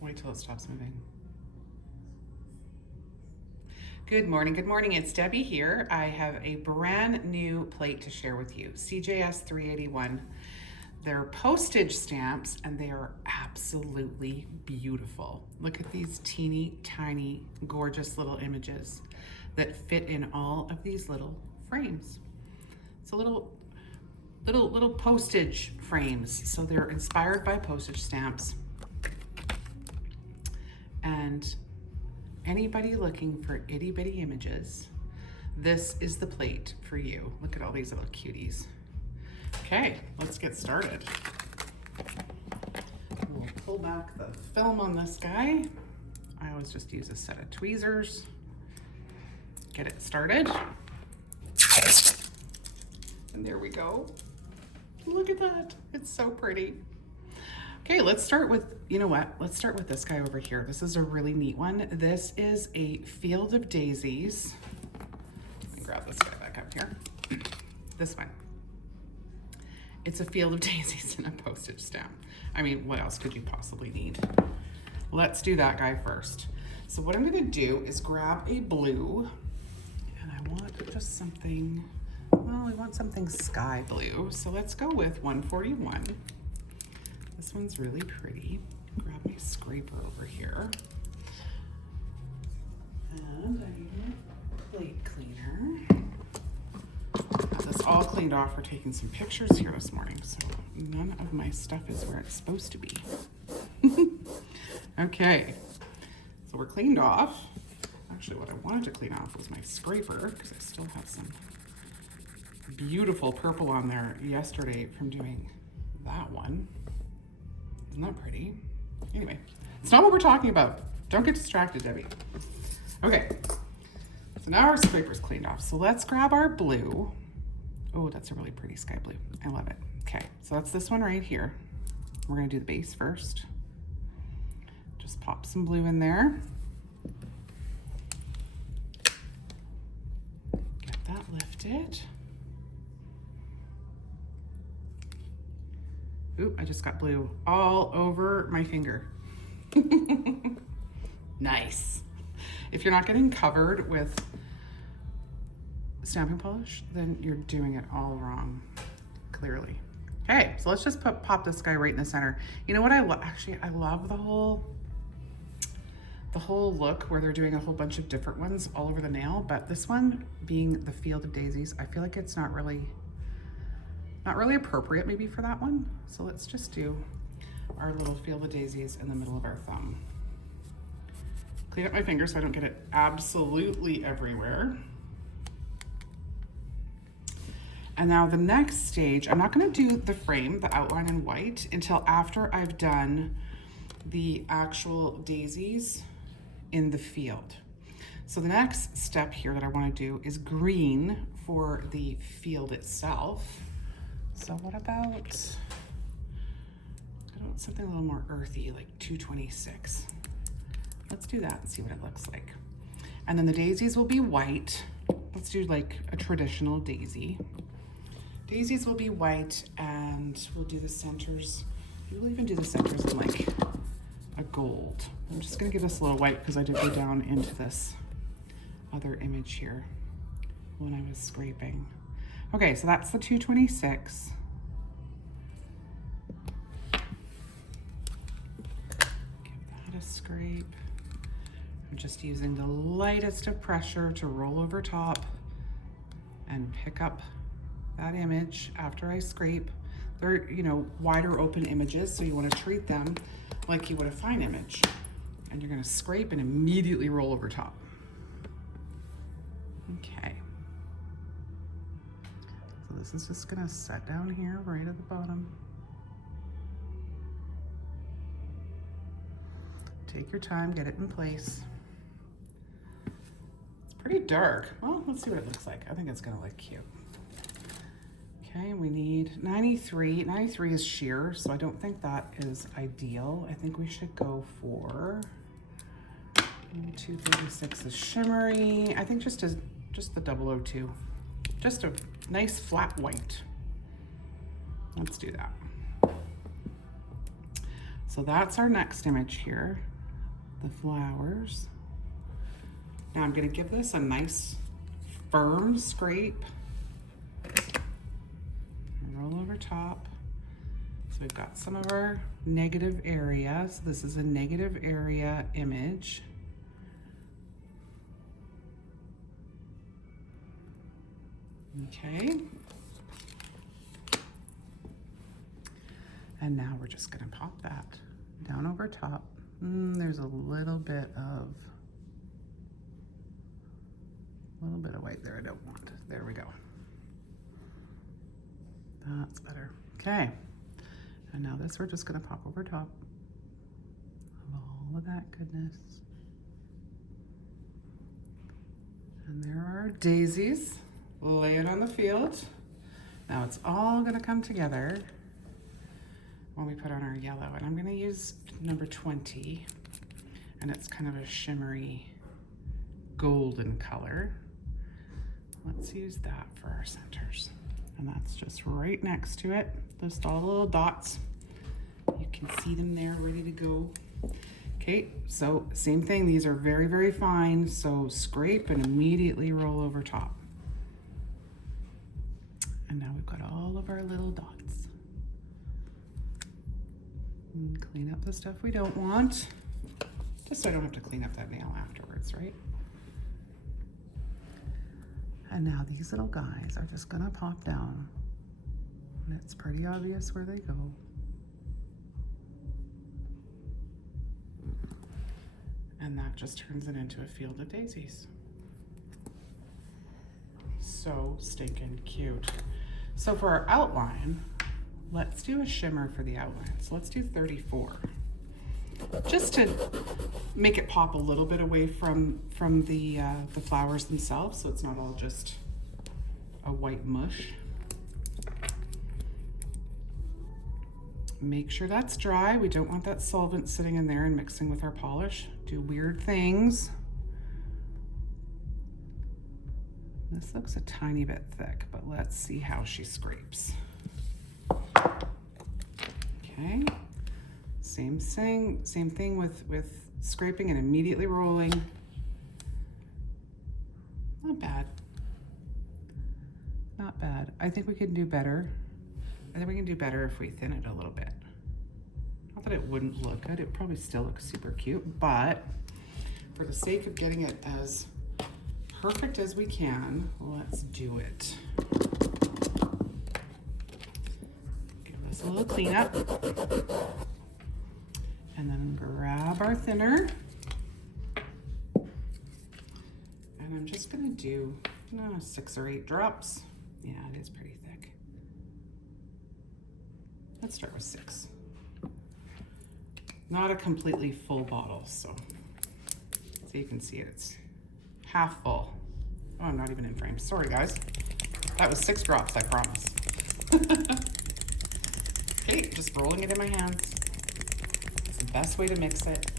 Wait till it stops moving. Good morning, it's Debbie here. I have a brand new plate to share with you, CJS 381. They're postage stamps and they are absolutely beautiful. Look at these teeny tiny, gorgeous little images that fit in all of these little frames. It's a little postage frames. So they're inspired by postage stamps. And anybody looking for itty bitty images, this is the plate for you. Look at all these little cuties. Okay, let's get started. We'll pull back the film on this guy. I always just use a set of tweezers. Get it started. And there we go. Look at that, it's so pretty. Okay, let's start with, you know what? Let's start with this guy over here. This is a really neat one. This is a field of daisies. Let me grab this guy back up here. This one. It's a field of daisies and a postage stamp. I mean, what else could you possibly need? Let's do that guy first. So what I'm gonna do is grab a blue, and I want just something, well, we want something sky blue. So let's go with 141. This one's really pretty. Grab my scraper over here. And I need my plate cleaner. Got this all cleaned off. We're taking some pictures here this morning, so none of my stuff is where it's supposed to be. Okay, so we're cleaned off. Actually, what I wanted to clean off was my scraper, because I still have some beautiful purple on there yesterday from doing that one. Isn't that pretty? Anyway, it's not what we're talking about. Don't get distracted, Debbie. Okay, so now our scraper's cleaned off. So let's grab our blue. Oh, that's a really pretty sky blue. I love it. Okay, so that's this one right here. We're gonna do the base first. Just pop some blue in there. Get that lifted. Oop, I just got blue all over my finger. Nice. If you're not getting covered with stamping polish, then you're doing it all wrong, clearly. Okay, so let's just pop this guy right in the center. You know what I love? Actually, I love the whole look where they're doing a whole bunch of different ones all over the nail, but this one being the field of daisies, I feel like it's not really appropriate maybe for that one. So let's just do our little field of daisies in the middle of our thumb. Clean up my fingers so I don't get it absolutely everywhere. And now the next stage, I'm not gonna do the frame, the outline in white, until after I've done the actual daisies in the field. So the next step here that I wanna do is green for the field itself. So what about, I want something a little more earthy, like 226. Let's do that and see what it looks like. And then the daisies will be white. Let's do like a traditional daisy. Daisies will be white, and we'll do the centers. We'll even do the centers in like a gold. I'm just gonna give this a little white because I did go down into this other image here when I was scraping. Okay, so that's the 226. Give that a scrape. I'm just using the lightest of pressure to roll over top and pick up that image after I scrape. They're, you know, wider open images, so you want to treat them like you would a fine image. And you're going to scrape and immediately roll over top. Okay. So this is just gonna set down here right at the bottom. Take your time, get it in place. It's pretty dark. Well, let's see what it looks like. I think it's gonna look cute. Okay, we need 93. 93 is sheer, so I don't think that is ideal. I think we should go for 236 is shimmery. I think just the 002. Just a nice flat white. Let's do that. So that's our next image here, the flowers. Now I'm gonna give this a nice firm scrape. Roll over top. So we've got some of our negative area. So this is a negative area image. Okay. And now we're just gonna pop that down over top. There's a little bit of white there I don't want. There we go. That's better. Okay. And now this we're just gonna pop over top of all of that goodness. And there are our daisies. Lay it on the field. Now it's all gonna come together when we put on our yellow. And I'm gonna use number 20. And it's kind of a shimmery golden color. Let's use that for our centers. And that's just right next to it. Just all the little dots. You can see them there ready to go. Okay, so same thing. These are very, very fine. So scrape and immediately roll over top. And now we've got all of our little dots. And clean up the stuff we don't want. Just so I don't have to clean up that nail afterwards, right? And now these little guys are just gonna pop down. And it's pretty obvious where they go. And that just turns it into a field of daisies. So stinking cute. So for our outline, let's do a shimmer for the outline. So let's do 34. Just to make it pop a little bit away from the flowers themselves, so it's not all just a white mush. Make sure that's dry. We don't want that solvent sitting in there and mixing with our polish. Do weird things. This looks a tiny bit thick, but let's see how she scrapes. Okay. Same thing with scraping and immediately rolling. Not bad. Not bad. I think we can do better. I think we can do better if we thin it a little bit. Not that it wouldn't look good. It probably still looks super cute, but for the sake of getting it as perfect as we can, let's do it. Give this a little cleanup. And then grab our thinner. And I'm just gonna do 6 or 8 drops. Yeah, it is pretty thick. Let's start with 6. Not a completely full bottle, so you can see it, it's half full. Oh, I'm not even in frame. Sorry, guys. That was 6 drops, I promise. Okay, just rolling it in my hands. It's the best way to mix it.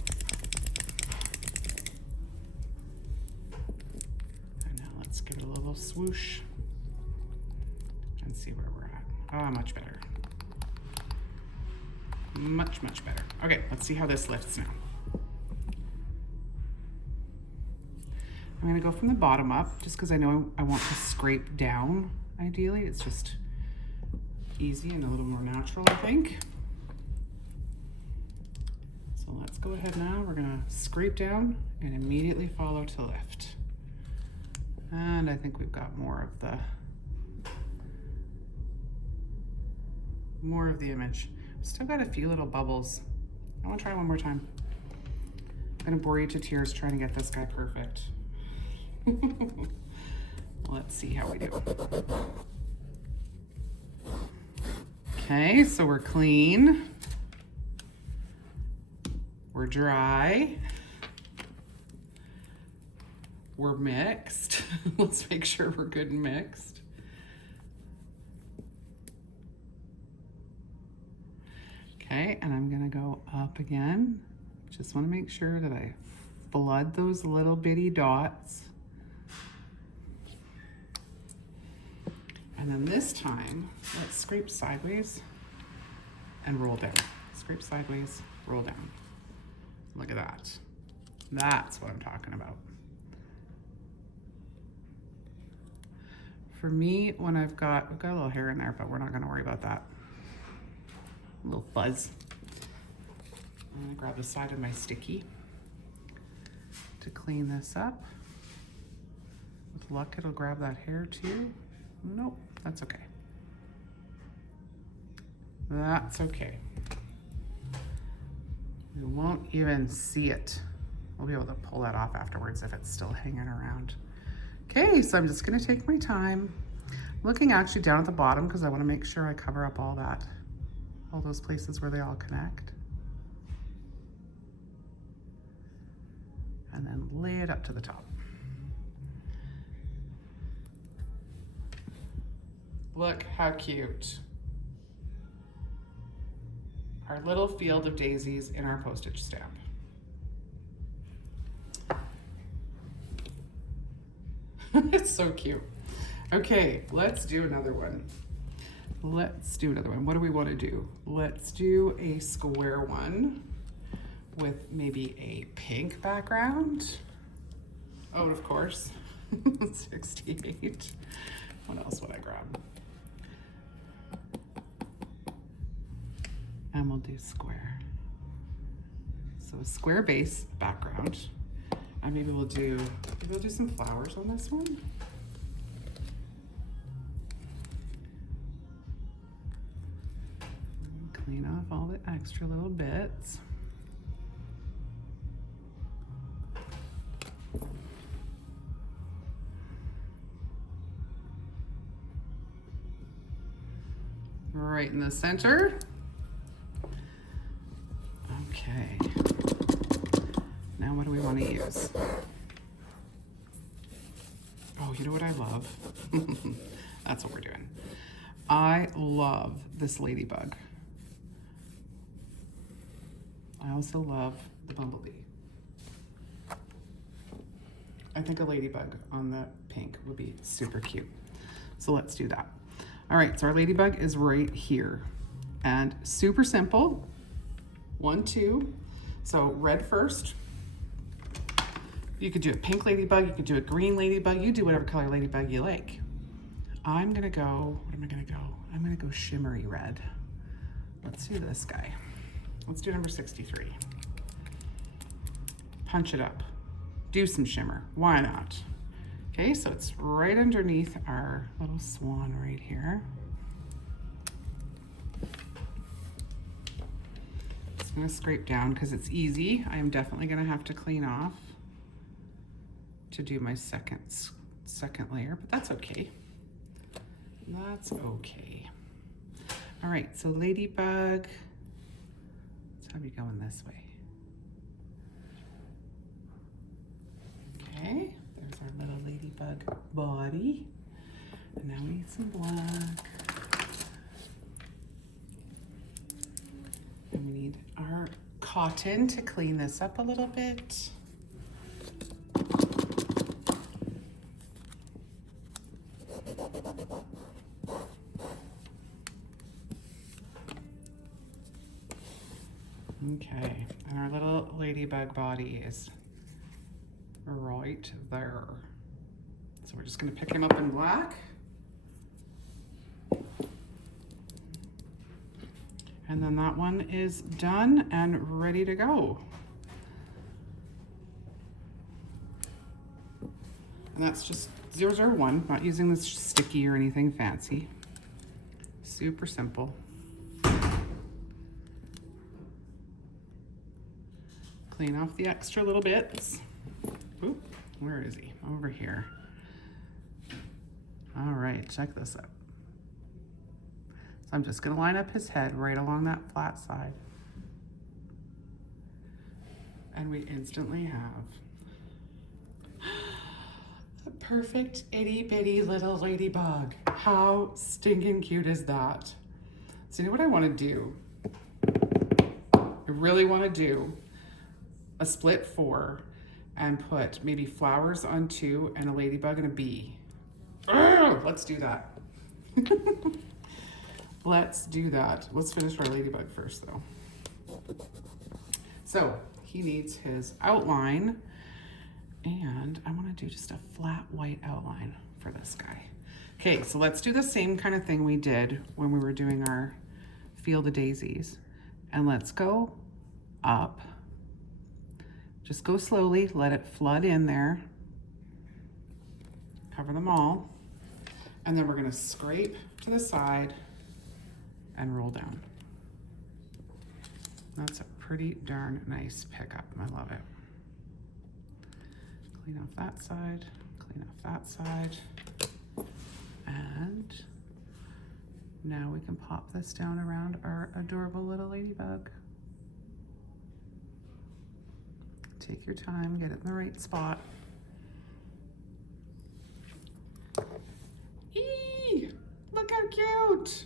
And now let's give it a little swoosh and see where we're at. Ah, much better. Much, much better. Okay, let's see how this lifts now. I'm gonna go from the bottom up just because I know I want to scrape down ideally. It's just easy and a little more natural, I think. So let's go ahead now. We're gonna scrape down and immediately follow to lift. And I think we've got more of the image. Still got a few little bubbles. I wanna try one more time. I'm gonna bore you to tears trying to get this guy perfect. Let's see how we do. Okay, so we're clean. We're dry. We're mixed. Let's make sure we're good and mixed. Okay, and I'm gonna go up again. Just wanna make sure that I flood those little bitty dots. And then this time, let's scrape sideways and roll down. scrape sideways, roll down. Look at that. That's what I'm talking about. For me, when we've got a little hair in there, but we're not gonna worry about that. A little fuzz. I'm gonna grab the side of my sticky to clean this up. With luck, it'll grab that hair too. Nope, that's okay. That's okay. We won't even see it. We'll be able to pull that off afterwards if it's still hanging around. Okay, so I'm just gonna take my time. I'm looking actually down at the bottom because I wanna make sure I cover up all those places where they all connect. And then lay it up to the top. Look how cute. Our little field of daisies in our postage stamp. It's so cute. Okay, let's do another one. Let's do another one. What do we want to do? Let's do a square one with maybe a pink background. Oh, of course, 68. What else would I grab? And we'll do square. So a square base background. And maybe we'll do some flowers on this one. Clean off all the extra little bits. Right in the center. Okay. Now what do we want to use? Oh, you know what I love? That's what we're doing. I love this Ladybug. I also love the bumblebee. I think a Ladybug on the pink would be super cute. So let's do that. All right, so our Ladybug is right here. And super simple. 1, 2. So red first. You could do a pink Ladybug, you could do a green Ladybug, you do whatever color Ladybug you like. I'm gonna go, what am I gonna go? I'm gonna go shimmery red. Let's do this guy. Let's do number 63. Punch it up. Do some shimmer, why not? Okay, so it's right underneath our little swan right here. Just gonna scrape down because it's easy. I am definitely gonna have to clean off to do my second layer, but that's okay. That's okay. All right, so Ladybug, let's have you going this way. Okay, there's our little Ladybug body. And now we need some black. And we need our cotton to clean this up a little bit. Okay, and our little Ladybug body is right there. So we're just gonna pick him up in black. And then that one is done and ready to go. And that's just 001, not using this sticky or anything fancy. Super simple. Clean off the extra little bits. Oop, where is he? Over here. All right, check this out. So I'm just gonna line up his head right along that flat side. And we instantly have a perfect itty bitty little Ladybug. How stinking cute is that? So you know what I wanna do? I really wanna do a split 4 and put maybe flowers on 2 and a Ladybug and a bee. Urgh, let's do that. Let's do that. Let's finish our Ladybug first though. So he needs his outline, and I want to do just a flat white outline for this guy. Okay, so let's do the same kind of thing we did when we were doing our Field of Daisies. And let's go up. Just go slowly, let it flood in there. Cover them all. And then we're gonna scrape to the side and roll down. That's a pretty darn nice pickup. I love it. Clean off that side, clean off that side. And now we can pop this down around our adorable little ladybug. Take your time, get it in the right spot. Eee! Look how cute!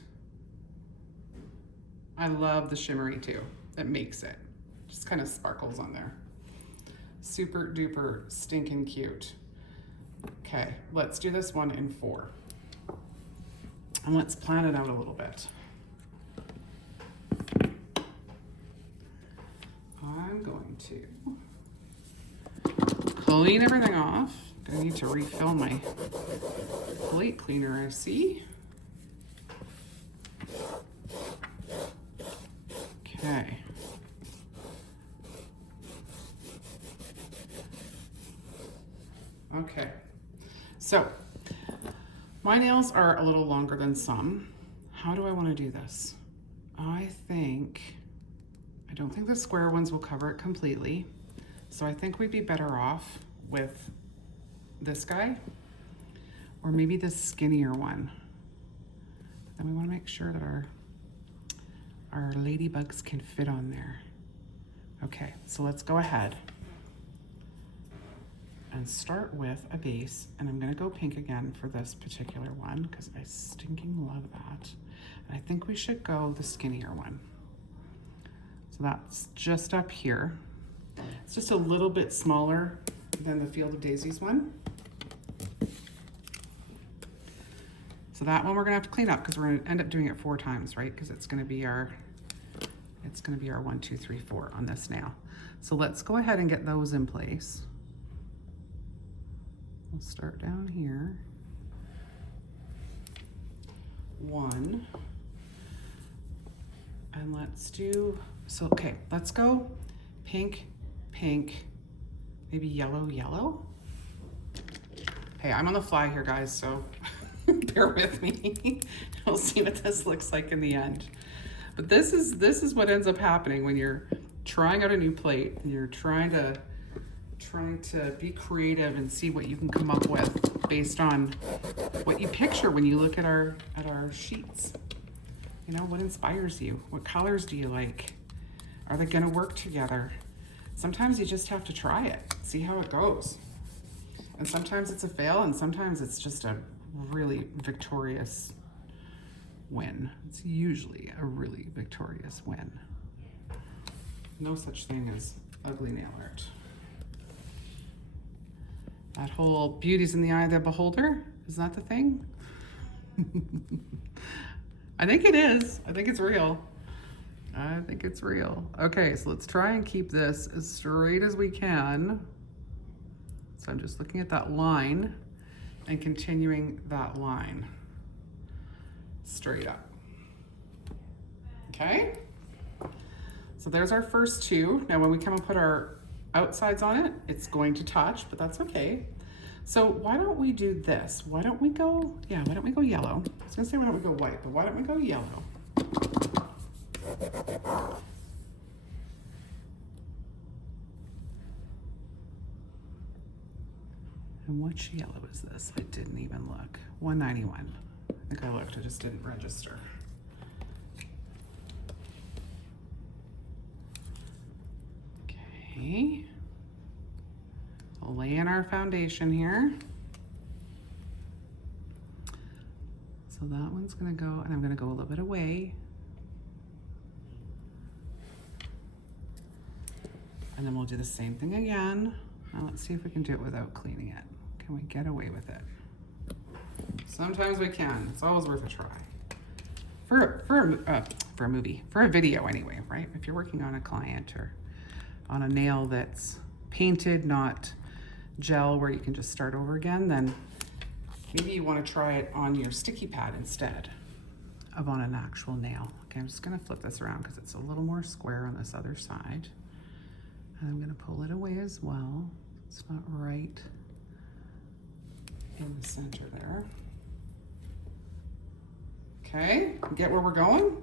I love the shimmery too. It makes it. Just kind of sparkles on there. Super duper stinking cute. Okay, let's do this one in 4. And let's plan it out a little bit. I'm going to clean everything off. I need to refill my plate cleaner, I see. Okay. Okay, so my nails are a little longer than some. How do I want to do this? I don't think the square ones will cover it completely. So I think we'd be better off with this guy, or maybe this skinnier one. Then we want to make sure that our ladybugs can fit on there. Okay, so let's go ahead and start with a base, and I'm gonna go pink again for this particular one because I stinking love that. And I think we should go the skinnier one. So that's just up here. It's just a little bit smaller than the Field of Daisies one. So that one we're gonna have to clean up because we're gonna end up doing it 4 times, right? Because it's gonna be our 1, 2, 3, 4 on this nail. So let's go ahead and get those in place. We'll start down here. 1. And let's do, so okay, let's go pink, pink, maybe yellow, yellow. Hey, I'm on the fly here, guys, so bear with me. We'll see what this looks like in the end. But this is what ends up happening when you're trying out a new plate and you're trying to be creative and see what you can come up with based on what you picture when you look at our sheets. You know, what inspires you? What colors do you like? Are they gonna work together? Sometimes you just have to try it, see how it goes. And sometimes it's a fail, and sometimes it's just a really victorious win. It's usually a really victorious win. No such thing as ugly nail art. That whole beauty's in the eye of the beholder, is that the thing? I think it is. I think it's real. I think it's real. Okay, so let's try and keep this as straight as we can. So I'm just looking at that line and continuing that line straight up. Okay? So there's our first 2. Now when we come and put our outsides on it, it's going to touch, but that's okay. So why don't we do this? Why don't we go yellow? I was gonna say why don't we go white, but why don't we go yellow? And which yellow is this? I didn't even look. 191. I think I looked, I just didn't register. Okay. We'll lay in our foundation here. So that one's gonna go, and I'm gonna go a little bit away. And then we'll do the same thing again. Now let's see if we can do it without cleaning it. Can we get away with it? Sometimes we can. It's always worth a try. for a movie, for a video anyway, right? If you're working on a client or on a nail that's painted, not gel where you can just start over again, then maybe you want to try it on your sticky pad instead of on an actual nail. Okay, I'm just going to flip this around because it's a little more square on this other side. And I'm going to pull it away as well. It's not right in the center there. Okay, get where we're going?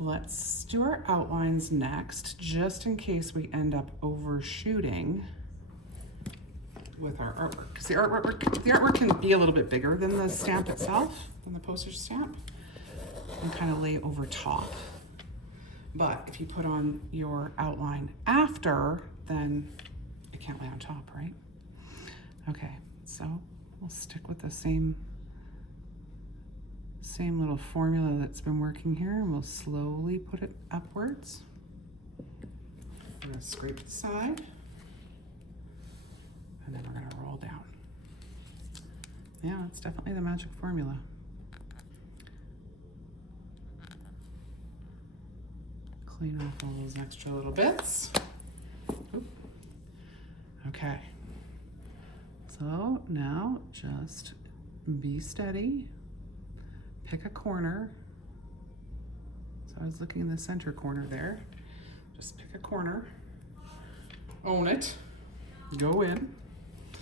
Let's do our outlines next, just in case we end up overshooting with our artwork. Because the artwork can be a little bit bigger than the stamp itself, than the postage stamp, and kind of lay over top. But if you put on your outline after, then it can't lay on top, right? Okay, so we'll stick with the same little formula that's been working here, and we'll slowly put it upwards. We're gonna scrape the side, and then we're gonna roll down. Yeah, that's definitely the magic formula. Clean off all those extra little bits. Oop. Okay. So now just be steady. Pick a corner. So I was looking in the center corner there. Just pick a corner. Own it. Go in.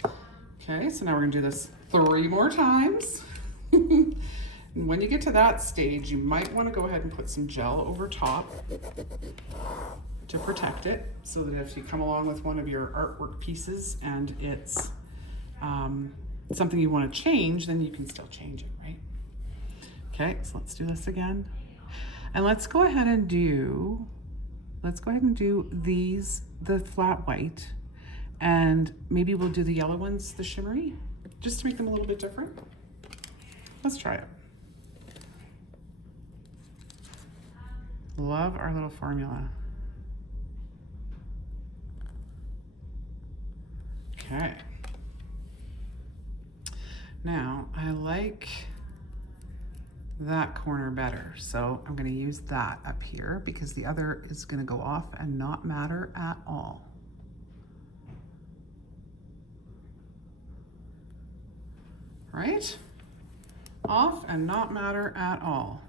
Okay, so now we're gonna do this 3 more times. And when you get to that stage, you might want to go ahead and put some gel over top to protect it, so that if you come along with one of your artwork pieces and it's something you want to change, then you can still change it, right? Okay, so let's do this again. And let's go ahead and do these, the flat white, and maybe we'll do the yellow ones, the shimmery, just to make them a little bit different. Let's try it. Love our little formula. Okay. Now, I like that corner better, so I'm going to use that up here because the other is going to go off and not matter at all. Right? Off and not matter at all.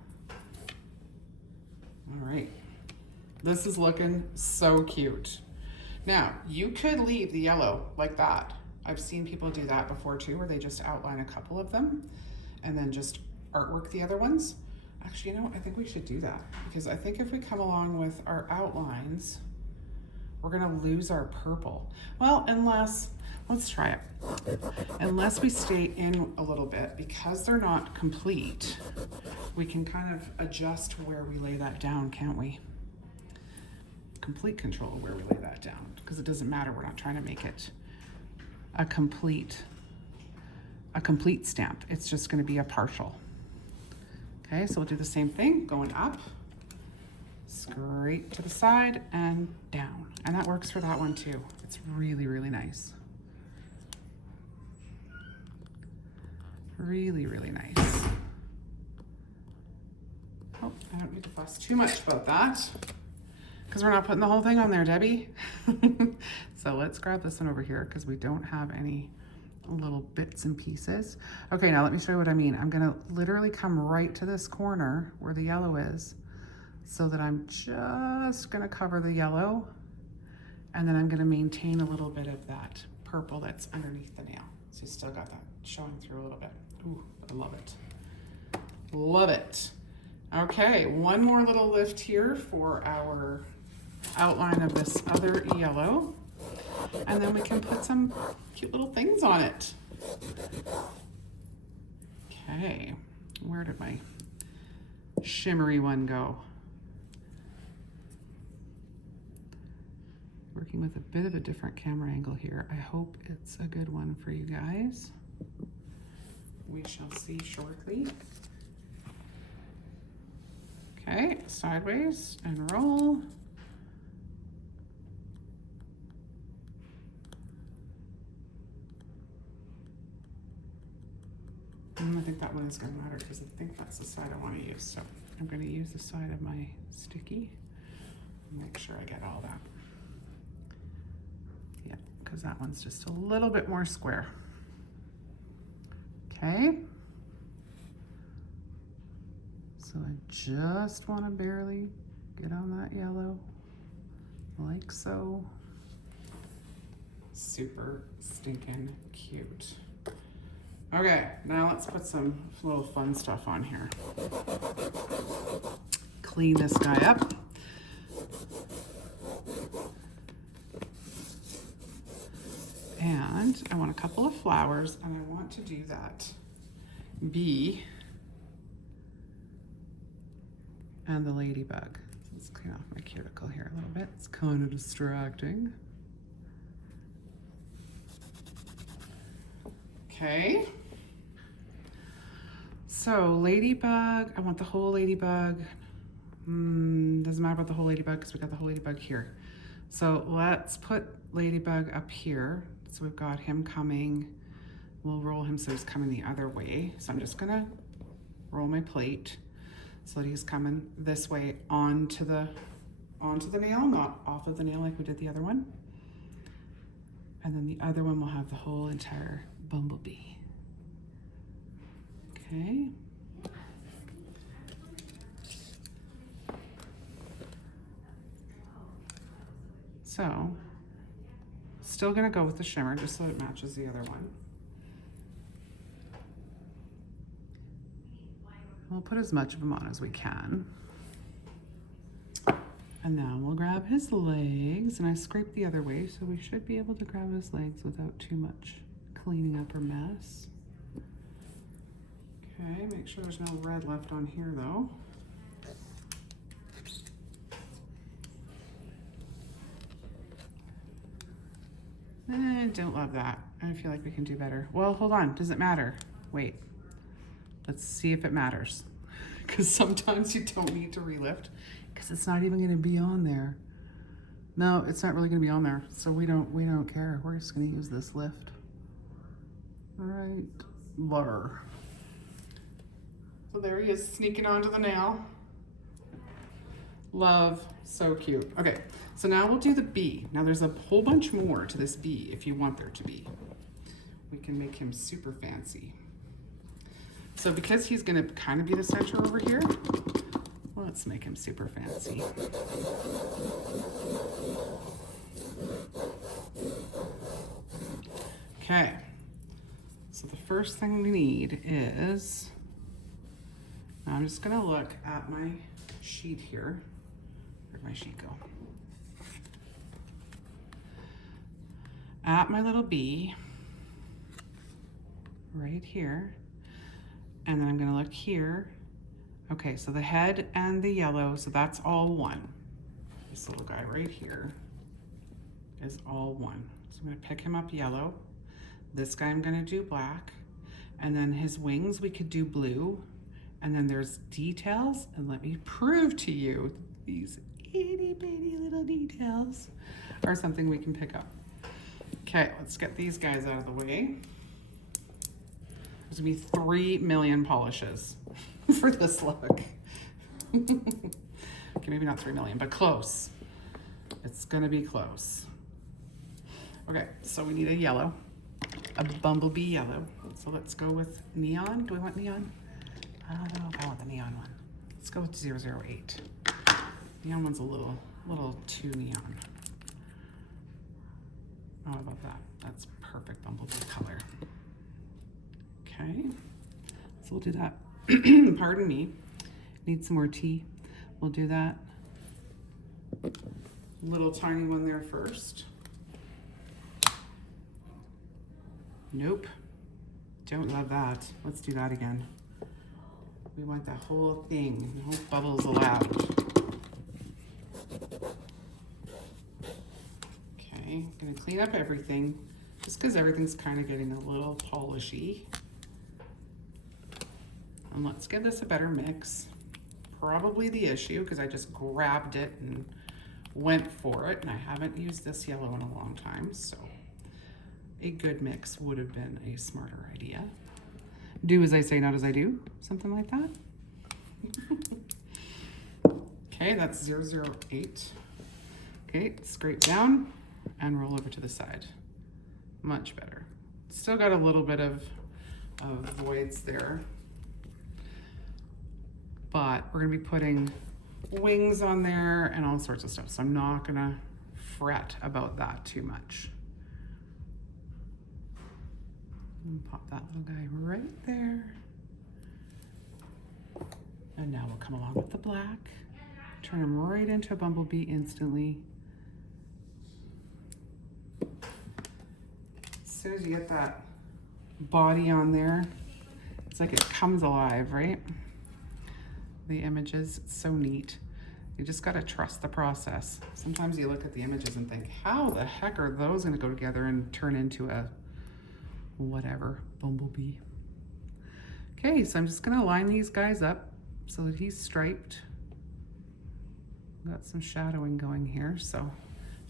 All right. This is looking so cute. Now, you could leave the yellow like that. I've seen people do that before too, where they just outline a couple of them and then just artwork the other ones. Actually, you know what? I think we should do that, because I think if we come along with our outlines, we're gonna lose our purple. Well, unless, let's try it. Unless we stay in a little bit, because they're not complete, we can kind of adjust where we lay that down, can't we? Complete control of where we lay that down, because it doesn't matter. We're not trying to make it a complete stamp. It's just going to be a partial. Okay, so we'll do the same thing, going up, scrape to the side and down. And that works for that one too. It's really, really nice. Really, really nice. Oh, I don't need to fuss too much about that, because we're not putting the whole thing on there, Debbie. So let's grab this one over here, because we don't have any little bits and pieces. Okay, now let me show you what I mean. I'm gonna literally come right to this corner where the yellow is, so that I'm just gonna cover the yellow, and then I'm gonna maintain a little bit of that purple that's underneath the nail. So you still got that showing through a little bit. Ooh, I love it. Love it. Okay, one more little lift here for our outline of this other yellow. And then we can put some cute little things on it. Okay, where did my shimmery one go? Working with a bit of a different camera angle here. I hope it's a good one for you guys. We shall see shortly. Okay, sideways and roll. And think that one is going to matter because I think that's the side I want to use. So I'm going to use the side of my sticky. Make sure I get all that. Yeah, because that one's just a little bit more square. Okay. So I just want to barely get on that yellow, like so. Super stinking cute. Okay, now let's put some little fun stuff on here. Clean this guy up. And I want a couple of flowers, and I want to do that bee and the ladybug. Let's clean off my cuticle here a little bit. It's kind of distracting. Okay. So ladybug, I want the whole ladybug. Doesn't matter about the whole ladybug because we got the whole ladybug here. So let's put ladybug up here. So we've got him coming. We'll roll him so he's coming the other way. So I'm just gonna roll my plate so that he's coming this way onto the nail, not off of the nail like we did the other one. And then the other one will have the whole entire bumblebee. Okay. So, still gonna go with the shimmer just so it matches the other one. We'll put as much of them on as we can. And now we'll grab his legs, and I scraped the other way, so we should be able to grab his legs without too much cleaning up or mess. Okay, make sure there's no red left on here though. Don't love that. I feel like we can do better. Well, hold on, does it matter? Wait, let's see if it matters. Because sometimes you don't need to relift because it's not even gonna be on there. No, it's not really gonna be on there, so we don't care. We're just gonna use this lift. Right, blur. So there he is, sneaking onto the nail. Love, so cute. Okay, so now we'll do the bee. Now there's a whole bunch more to this bee if you want there to be. We can make him super fancy. So because he's gonna kind of be the center over here, let's make him super fancy. Okay, so the first thing we need is, now I'm just gonna look at my sheet here. Where'd my sheet go? At my little bee, right here. And then I'm gonna look here. Okay, so the head and the yellow, so that's all one. This little guy right here is all one. So I'm gonna pick him up yellow. This guy I'm gonna do black. And then his wings we could do blue. And then there's details, and let me prove to you these itty bitty little details are something we can pick up. Okay, let's get these guys out of the way. There's gonna be 3 million polishes for this look. Okay, maybe not 3 million, but close. It's gonna be close. Okay, so we need a yellow, a bumblebee yellow. So let's go with neon. Do we want neon? I don't know if I want the neon one. Let's go with 008. Neon one's a little too neon. How about that? That's perfect bumblebee color. Okay, so we'll do that. Pardon me, need some more tea. We'll do that. Little tiny one there first. Nope, don't love that. Let's do that again. We want the whole thing, no bubbles allowed. Okay, gonna clean up everything, just because everything's kind of getting a little polishy. And let's give this a better mix. Probably the issue, because I just grabbed it and went for it, and I haven't used this yellow in a long time, so a good mix would have been a smarter idea. Do as I say, not as I do. Something like that. Okay, that's 008. Okay, scrape down and roll over to the side. Much better. Still got a little bit of voids there. But we're gonna be putting wings on there and all sorts of stuff. So I'm not gonna fret about that too much. And pop that little guy right there. And now we'll come along with the black. Turn him right into a bumblebee instantly. As soon as you get that body on there, it's like it comes alive, right? The images, it's so neat. You just gotta trust the process. Sometimes you look at the images and think, how the heck are those gonna go together and turn into a whatever, bumblebee? Okay, so I'm just gonna line these guys up so that he's striped. Got some shadowing going here, so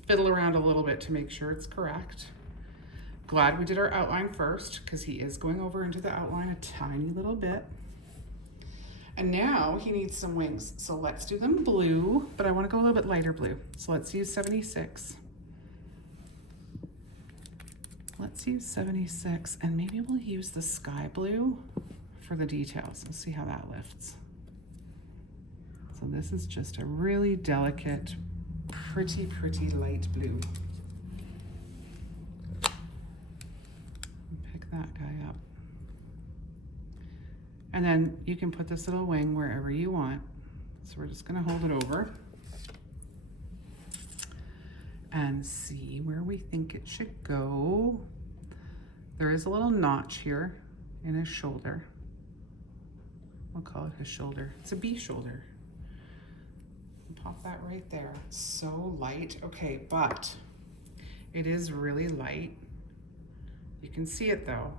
fiddle around a little bit to make sure it's correct. Glad we did our outline first because he is going over into the outline a tiny little bit. And now he needs some wings. So let's do them blue, but I want to go a little bit lighter blue. So let's use 76. Let's use 76 and maybe we'll use the sky blue for the details. We'll see how that lifts. So this is just a really delicate, pretty light blue. Pick that guy up. And then you can put this little wing wherever you want. So we're just gonna hold it over and see where we think it should go. There is a little notch here in his shoulder. We'll call it his shoulder. It's a bee shoulder. Pop that right there. It's so light. Okay, but it is really light. You can see it though.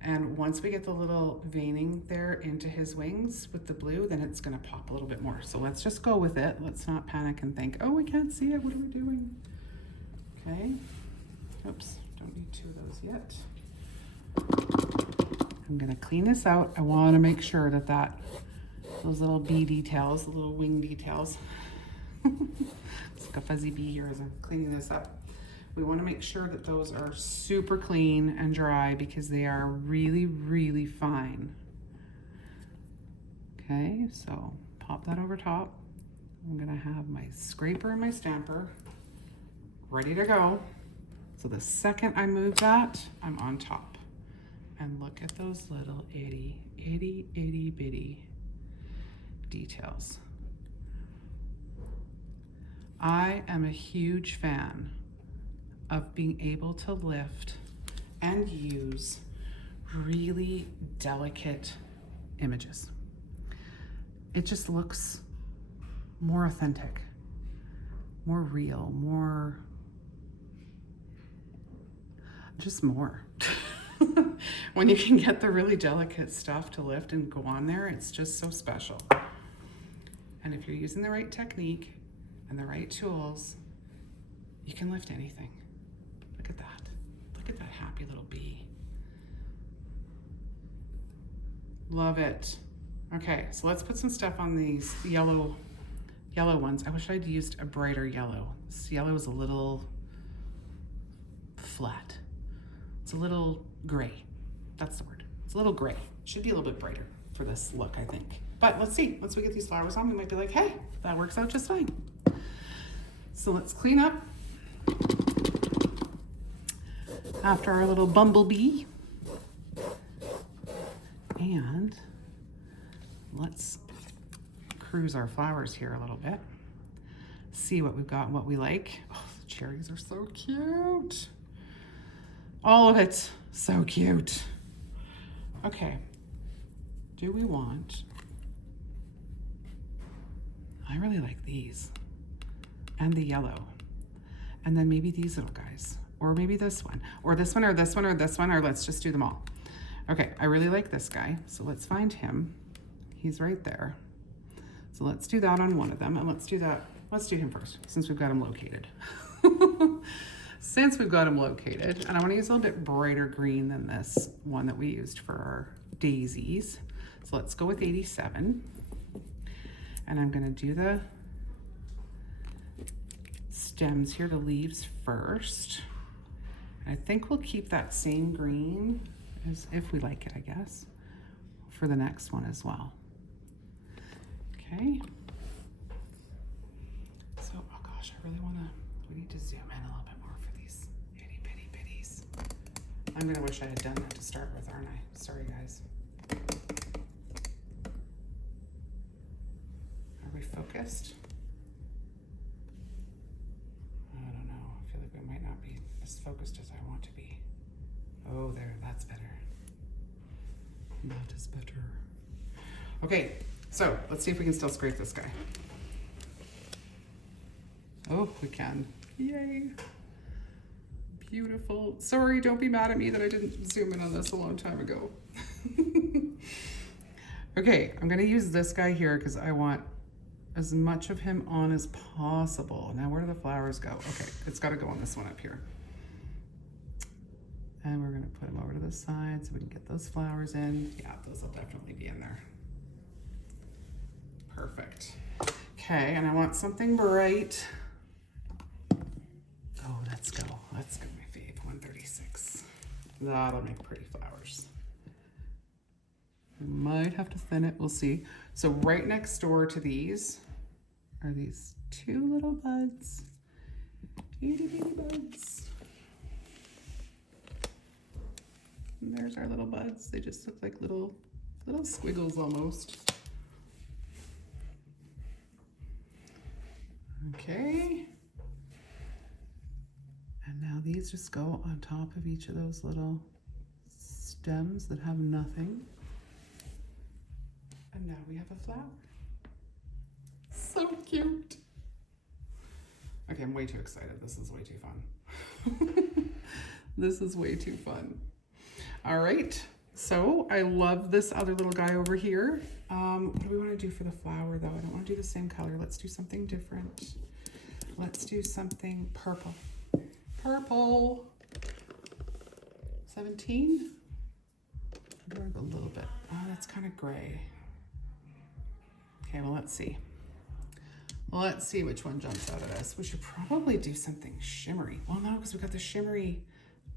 And once we get the little veining there into his wings with the blue, then it's gonna pop a little bit more. So let's just go with it. Let's not panic and think, oh, we can't see it, what are we doing? Okay, oops, don't need two of those yet. I'm gonna clean this out. I wanna make sure that those little bee details, the little wing details, it's like a fuzzy bee here as I'm cleaning this up. We want to make sure that those are super clean and dry because they are really fine. Okay, so pop that over top. I'm gonna have my scraper and my stamper ready to go. So the second I move that, I'm on top. And look at those little itty bitty details. I am a huge fan of being able to lift and use really delicate images. It just looks more authentic, more real, just more. When you can get the really delicate stuff to lift and go on there, it's just so special. And if you're using the right technique and the right tools, you can lift anything. Look at that. Look at that happy little bee. Love it. Okay, so let's put some stuff on these yellow ones. I wish I'd used a brighter yellow. This yellow is a little flat. It's a little gray. That's the word. It's a little gray. Should be a little bit brighter for this look, I think. But let's see. Once we get these flowers on, we might be like, hey, that works out just fine. So let's clean up after our little bumblebee. And let's cruise our flowers here a little bit. See what we've got and what we like. Oh, the cherries are so cute. All of it so cute. Okay, do we want, I really like these and the yellow, and then maybe these little guys, or maybe this one, or this one, or this one, or this one, or let's just do them all. Okay, I really like this guy, so let's find him. He's right there. So let's do that on one of them, and let's do him first, since we've got him located. Since we've got him located, and I want to use a little bit brighter green than this one that we used for daisies. So let's go with 87. And I'm gonna do the stems here, the leaves first. I think we'll keep that same green, as if we like it, I guess, for the next one as well. Okay. So, oh gosh, I really we need to zoom in a little bit more for these itty bitty bitties. I'm gonna wish I had done that to start with, aren't I? Sorry, guys. Are we focused? I don't know. I feel like we might not be as focused as I want to be. Oh, there, that's better. That is better. Okay, so let's see if we can still scrape this guy. Oh, we can. Yay. Beautiful. Sorry, don't be mad at me that I didn't zoom in on this a long time ago. Okay, I'm gonna use this guy here because I want as much of him on as possible. Now, where do the flowers go? Okay, it's gotta go on this one up here. And we're gonna put them over to the side so we can get those flowers in. Yeah, those will definitely be in there. Perfect. Okay, and I want something bright. Oh, let's go, my fave, 136. That'll make pretty flowers. We might have to thin it, we'll see. So right next door to these are these two little buds. Itty bitty buds. And there's our little buds. They just look like little squiggles almost. Okay. And now these just go on top of each of those little stems that have nothing. And now we have a flower. So cute. Okay, I'm way too excited. This is way too fun. This is way too fun. All right, so I love this other little guy over here. What do we want to do for the flower though? I don't want to do the same color. Let's do something different. Let's do something purple. Purple. 17? A little bit. Oh, that's kind of gray. Okay, well, let's see. Let's see which one jumps out at us. We should probably do something shimmery. Well, no, because we got the shimmery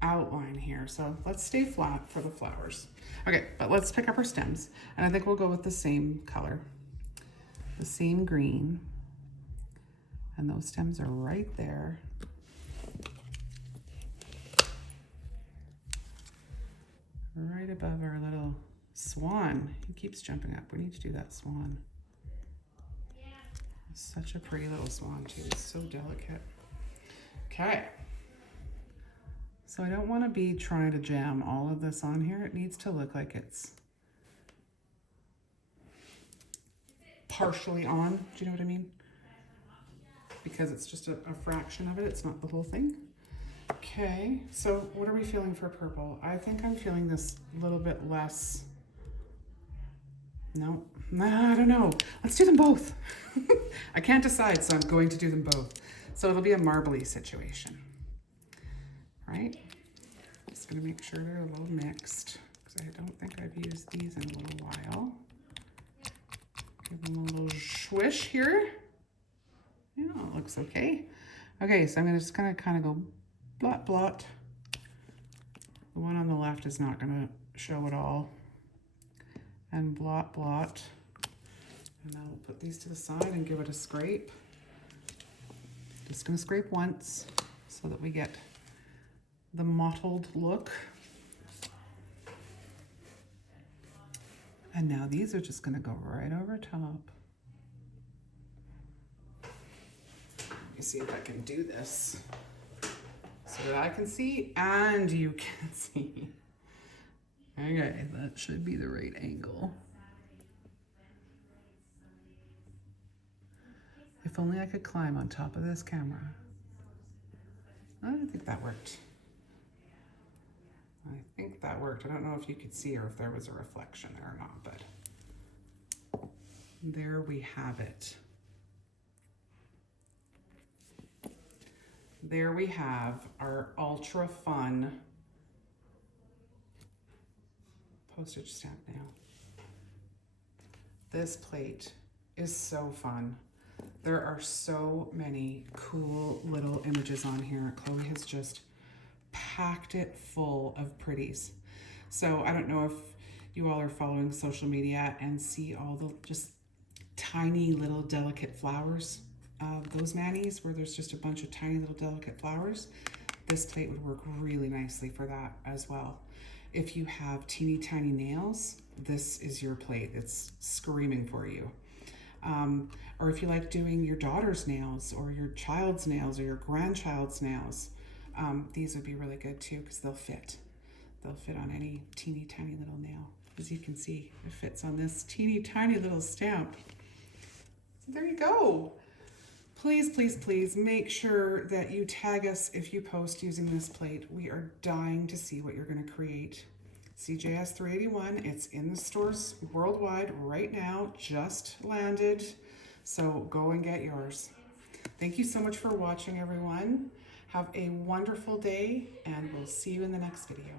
outline here. So let's stay flat for the flowers. Okay, but let's pick up our stems. And I think we'll go with the same color, the same green. And those stems are right there. Right above our little swan. He keeps jumping up. We need to do that swan. Such a pretty little swan too. It's so delicate. Okay. So I don't want to be trying to jam all of this on here. It needs to look like it's partially on. Do you know what I mean? Because it's just a fraction of it. It's not the whole thing. Okay, so what are we feeling for purple? I think I'm feeling this a little bit less. No, I don't know. Let's do them both. I can't decide, so I'm going to do them both. So it'll be a marbly situation, right? Just gonna make sure they're a little mixed because I don't think I've used these in a little while. Give them a little swish here. Yeah, it looks okay. Okay, so I'm just gonna kind of go blot, blot. The one on the left is not gonna show at all. And blot, blot. And now we'll put these to the side and give it a scrape. Just gonna scrape once so that we get the mottled look. And now these are just gonna go right over top. Let me see if I can do this so that I can see and you can see. Okay, that should be the right angle. If only I could climb on top of this camera. I think that worked. I think that worked. I don't know if you could see or if there was a reflection there or not, but there we have it. There we have our ultra fun postage stamp nail. This plate is so fun. There are so many cool little images on here. Chloe has just packed it full of pretties. So I don't know if you all are following social media and see all the just tiny little delicate flowers. Those manis where there's just a bunch of tiny little delicate flowers. This plate would work really nicely for that as well. If you have teeny tiny nails, this is your plate. It's screaming for you. Or if you like doing your daughter's nails or your child's nails or your grandchild's nails, these would be really good too because they'll fit. They'll fit on any teeny tiny little nail. As you can see, it fits on this teeny tiny little stamp. So there you go. Please, please, please make sure that you tag us if you post using this plate. We are dying to see what you're going to create. CJS 381, it's in the stores worldwide right now, just landed. So go and get yours. Thank you so much for watching, everyone. Have a wonderful day, and we'll see you in the next video.